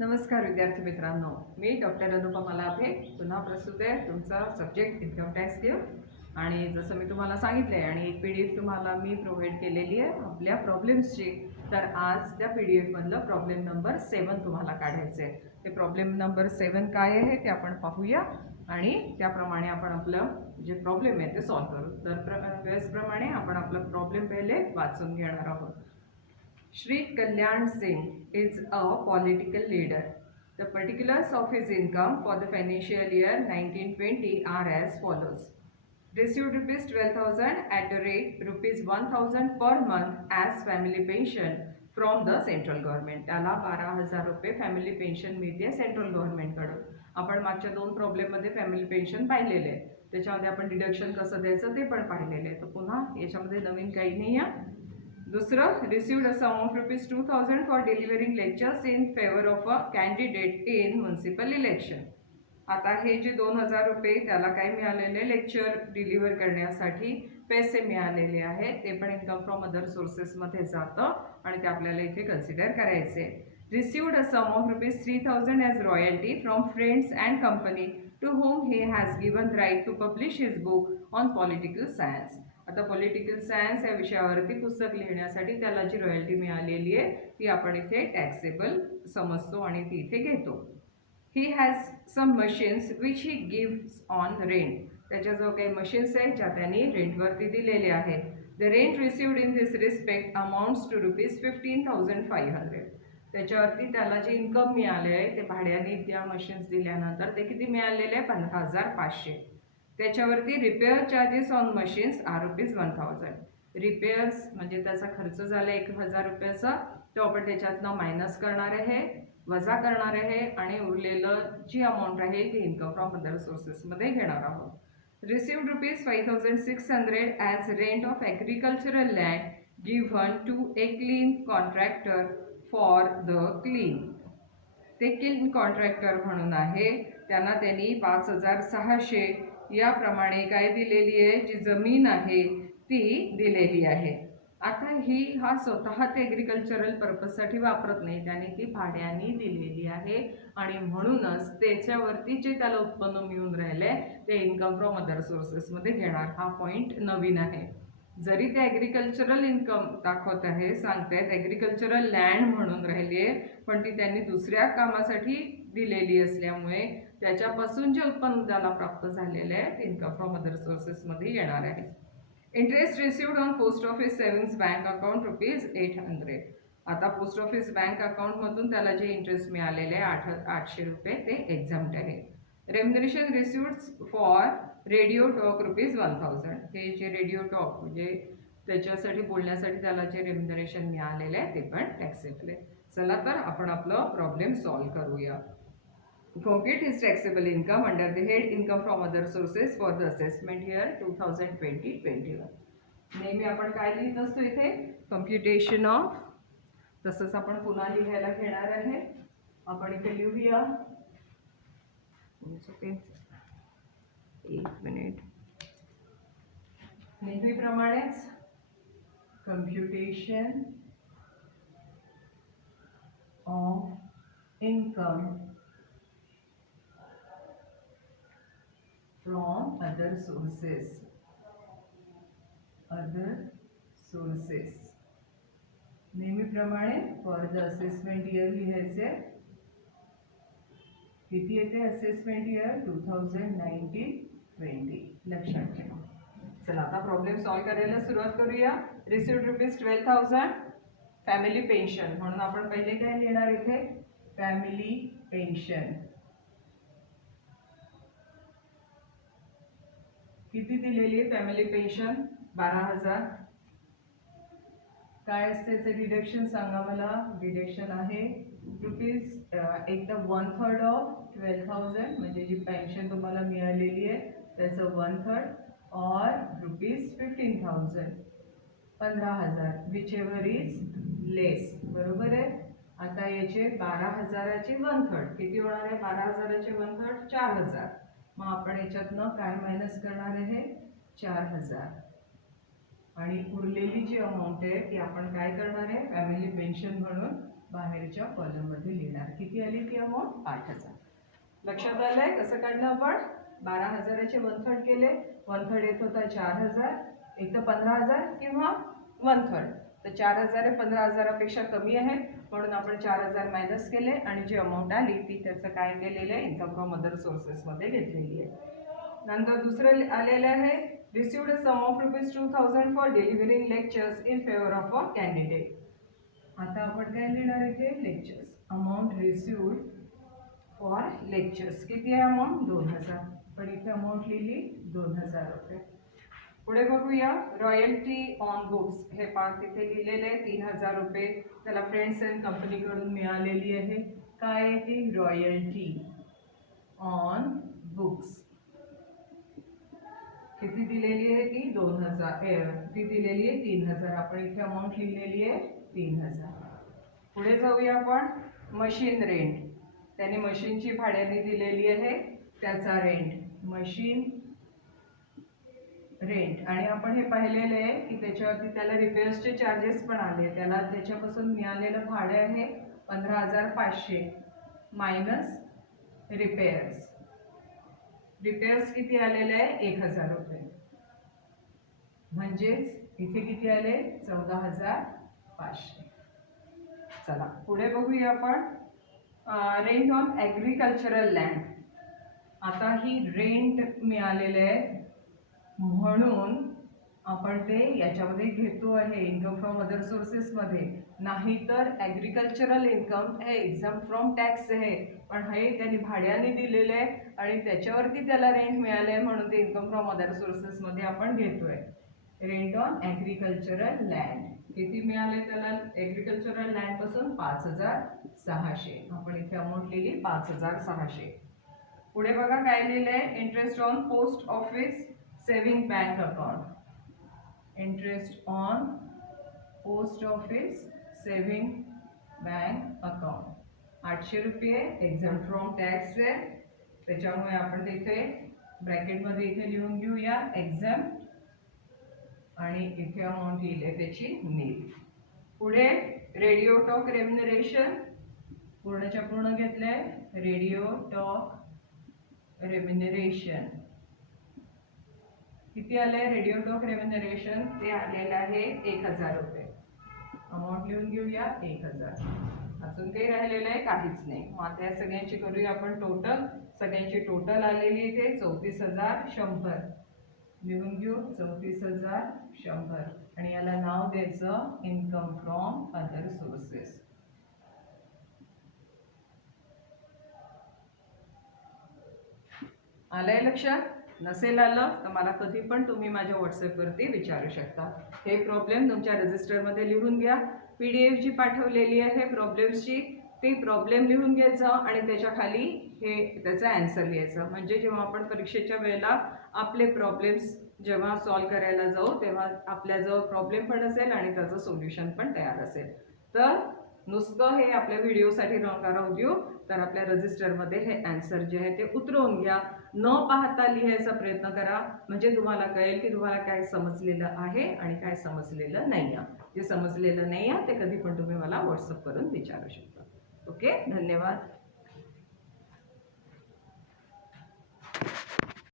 नमस्कार विद्यार्थी मित्रांनो, मी डॉक्टर अनुपमा लाभे पुन्हा प्रस्तुत आहे तुमचा सब्जेक्ट इन्कम टॅक्स घेऊन. आणि जसं मी तुम्हाला सांगितलं आहे आणि एक PDF तुम्हाला मी प्रोव्हाइड केलेली आहे आपल्या प्रॉब्लेम्सची. तर आज त्या PDF मधलं प्रॉब्लेम नंबर 7 तुम्हाला काढायचं आहे. ते प्रॉब्लेम नंबर 7 काय आहे ते आपण पाहूया आणि त्याप्रमाणे आपण आपलं जे प्रॉब्लेम आहे ते सॉल्व्ह करू. तर वेळेसप्रमाणे आपण आपला प्रॉब्लेम पहिले वाचून घेणार आहोत. Shri Kalyan Singh is a political leader. The particulars of his income for the financial year 1920 are as follows. Received rupees 12,000 at the rate rupees 1,000 per month as family pension from the central government. त्याला 12,000 रुपये family pension मिळते central गव्हर्नमेंटकडून. आपण मागच्या दोन प्रॉब्लेममध्ये family pension पाहिलेले आहे, त्याच्यामध्ये आपण डिडक्शन कसं द्यायचं ते पण पाहिलेले आहे. तर पुन्हा याच्यामध्ये नवीन काही नाही आहे. दूसरा, received a sum of rupees 2,000 for delivering lectures in favor of a candidate in municipal election. आता हे जे 2,000 रुपये त्याला काय मिळालेले, लेक्चर डिलिव्हर करण्यासाठी पैसे मिळालेले आहेत, ते पण इन्कम फ्रॉम अदर सोर्सेसमध्ये जातं आणि ते आपल्याला इथे कन्सिडर करायचे. Received a sum of rupees 3,000 as royalty from friends and company to whom he has given right to publish his book on political science. आता पॉलिटिकल सायन्स या विषयावरती पुस्तक लिहिण्यासाठी त्याला जी रॉयल्टी मिळालेली आहे ती आपण इथे टॅक्सेबल समजतो आणि ती इथे घेतो. He has some machines which he gives on rent. त्याच्याजवळ काही मशीन्स आहेत ज्या त्यांनी रेंटवरती दिलेले आहेत. The rent received in this respect amounts to rupees 15,500. त्याच्यावरती त्याला जे इन्कम मिळाले आहे ते भाड्याने त्या मशीन्स दिल्यानंतर ते किती मिळालेले आहे, 15,500. त्याच्यावरती repair charges on machines are rupees 1,000. Repairs म्हणजे त्याचा खर्च झाला 1,000 रुपयाचा, तो आपण त्याच्यातनं मायनस करणार आहे, वजा करणार आहे आणि उरलेलं जी अमाऊंट आहे ती इन्कम फ्रॉम अदर सोर्सेसमध्ये घेणार आहोत. Received rupees 5,600 as rent of agricultural land given to a clean contractor for the clean. ते क्लीन कॉन्ट्रॅक्टर म्हणून आहे, त्यांना त्यांनी 5,600 याप्रमाणे काय दिलेली आहे, जी जमीन आहे ती दिलेली आहे. आता हा स्वतः ते ॲग्रिकल्चरल पर्पजसाठी वापरत नाही, त्याने ती भाड्याने दिलेली आहे आणि म्हणूनच त्याच्यावरती जे त्याला उत्पन्न मिळून राहिले ते इन्कम फ्रॉम अदर सोर्सेसमध्ये घेणार. हा पॉईंट नवीन आहे. जरी ते ॲग्रिकल्चरल इन्कम दाखवत आहे, सांगतायत ॲग्रिकल्चरल लँड म्हणून राहिली आहे, पण ती त्यांनी दुसऱ्या कामासाठी दिलेली असल्यामुळे त्याच्यापासून जे उत्पन्न त्याला प्राप्त झालेले आहे ते इन्कम फ्रॉम अदर सोर्सेसमध्ये येणार आहे. Interest received on post office savings bank account rupees 800. आता पोस्ट ऑफिस बँक अकाउंटमधून त्याला जे इंटरेस्ट मिळालेले आहे 800 रुपये ते एक्झाम्प्ट आहे. Remuneration received for radio talk rupees 1,000. हे जे रेडिओ टॉक म्हणजे त्याच्यासाठी बोलण्यासाठी त्याला जे रेम्युनरेशन मिळालेलं आहे ते पण टॅक्सेबल आहे. चला तर आपण आपलं प्रॉब्लेम सॉल्व्ह करूया. Compute his taxable income under the head income from other sources for the assessment year 2020-21. नेहमी आपण काय लिहित असतो इथे, कम्प्युटेशन ऑफ. तसंच आपण पुन्हा लिहायला घेणार आहे. आपण इथे लिहूया, एक मिनिट. नेहमीप्रमाणेच computation of income from other sources. नेहमीप्रमाणे फॉर द असेसमेंट इयर लिहायचे. किती येते असेसमेंट इयर 2019-20. लक्षात ठेवा. चला आता प्रॉब्लेम सॉल्व्ह करायला सुरुवात करूया. रिसिव्ड रुपीज 12,000 फॅमिली पेन्शन म्हणून आपण पहिले काय लिहिणार इथे, फॅमिली पेन्शन. किती दिलेली आहे फॅमिली पेन्शन, 12,000. काय असते त्याचं डिडक्शन सांगा मला. डिडक्शन आहे रुपीज एक तर 1/3 ऑफ 12,000 म्हणजे जी पेन्शन तुम्हाला मिळालेली आहे त्याचं 1/3 और रुपीज 15,000 15,000 विच एव्हर इज लेस. बरोबर आहे. आता याचे 12,000ची 1/3 किती होणार आहे, 12,000ची 1/3 4,000. मग आपण याच्यातनं काय मायनस करणार आहे, 4,000 आणि उरलेली जी अमाऊंट आहे ती आपण काय करणार आहे, फॅमिली पेन्शन म्हणून बाहेरच्या कॉलममध्ये लिहिणार. किती आली ती अमाऊंट? 8,000. लक्षात आलंय कसं काढलं आपण? 12,000चे 1/3 केले, 1/3 येत होता 4,000, एक तर 15,000 किंवा 1/3. तर 4,000 हे 15,000पेक्षा कमी आहे म्हणून आपण 4,000 मायनस केले आणि जी अमाऊंट आली ती त्याचं काय केलेलं आहे, इन्कम फ्रॉम अदर सोर्सेसमध्ये घेतलेली आहे. नंतर दुसरं आलेलं आहे, received a sum of ₹2,000 for delivering lectures in favour of a candidate. आता आपण काय लिहिणार इथे? Lectures. Amount received for lectures किती आहे अमाऊंट? 2,000. पण इथे अमाऊंट लिहिली 2,000 रुपये. पुढे बघूया, रॉयल्टी ऑन बुक्स. हे पान तिथे लिहिलेले आहे 3,000 रुपये. त्याला फ्रेंड्स अँड कंपनीकडून मिळालेली आहे. काय आहे ती? Royalty on books. किती दिलेली आहे ती? 2,000. ती दिलेली आहे 3,000. आपण इथे अमाऊंट लिहिलेली आहे 3,000. पुढे जाऊया आपण, मशीन रेंट. त्याने मशीनची भाड्याने दिलेली आहे, त्याचा रेंट, मशीन रेंट. आणि आपण हे पाहिलेलं आहे की त्याच्यावरती त्याला रिपेअर्सचे चार्जेस पण आले. त्याला त्याच्यापासून मिळालेलं भाडे आहे 15,500 मायनस रिपेअर्स. रिपेअर्स किती आलेले आहे? 1,000 रुपये. म्हणजेच इथे किती आले? 14,500. चला पुढे बघूया आपण, रेंट ऑन ॲग्रिकल्चरल लँड. आता ही रेंट मिळालेले आहे म्हणून आपण ते याच्यामध्ये घेतो आहे, इन्कम फ्रॉम अदर सोर्सेसमध्ये. नाहीतर ॲग्रिकल्चरल इन्कम हे एक्झाम फ्रॉम टॅक्स आहे, पण हे त्यांनी भाड्याने दिलेलं आहे आणि त्याच्यावरती त्याला रेंट मिळालं आहे म्हणून ते इन्कम फ्रॉम अदर सोर्सेसमध्ये आपण घेतोय. रेंट ऑन ॲग्रिकल्चरल लँड किती मिळाले त्याला? ॲग्रिकल्चरल लँड पासून 5,600. आपण इथे अमाऊंट लिहिली 5,600. पुढे बघा काय लिहिलंय, interest on post office saving bank account. Interest on post office saving bank account 800 रुपये. एक्झाम फ्रॉम टॅक्स आहे त्याच्यामुळे आपण ते इथे ब्रॅकेटमध्ये इथे लिहून घेऊया एक्झाम, आणि इथे अमाऊंट लिहिली त्याची नील. पुढे रेडिओ टॉक रेम्युनरेशन पूर्णच्या पूर्ण घेतलंय. रेडिओ टॉक रेम्युनरेशन किती आलंय? रेडिओ टॉक रेम्युनरेशन ते आलेलं आहे 1,000 रुपये. अमाऊंट लिहून घेऊया 1,000. अजून काही राहिलेलं आहे? काहीच नाही. मग आता या सगळ्यांची करूया आपण टोटल. सगळ्यांची टोटल आलेली इथे 34,100. लिहून घेऊ 34,100 आणि याला नाव द्यायचं इन्कम फ्रॉम अदर सोर्सेस. आलंय लक्षात? नसेल आलं तर मला कधी पण तुम्ही माझ्या व्हॉट्सअपवरती विचारू शकता. हे प्रॉब्लेम तुमच्या रजिस्टरमध्ये लिहून घ्या. PDF जी पाठवलेली आहे प्रॉब्लेम्सची ती प्रॉब्लेम लिहून घ्यायचं आणि त्याच्या खाली हे त्याचा आन्सर लिहायचं. म्हणजे जेव्हा आपण परीक्षेच्या वेळेला आपले प्रॉब्लेम्स जेव्हा सॉल्व करायला जाऊ तेव्हा आपल्याजवळ प्रॉब्लेम पण असेल आणि त्याचं सोल्युशन पण तयार असेल. तर नुसतं हे आपल्या व्हिडिओसाठी राहू देऊ, तर आपल्या रजिस्टरमध्ये हे आन्सर जे आहे ते उतरवून घ्या. न पाहता लिहायचा प्रयत्न करा, म्हणजे तुम्हाला कळेल की तुम्हाला काय समजलेलं आहे आणि काय समजलेलं नाही आहे. जे समजलेलं नाही आहे ते कधी पण तुम्ही मला व्हॉट्सअप करून विचारू शकता. ओके, धन्यवाद.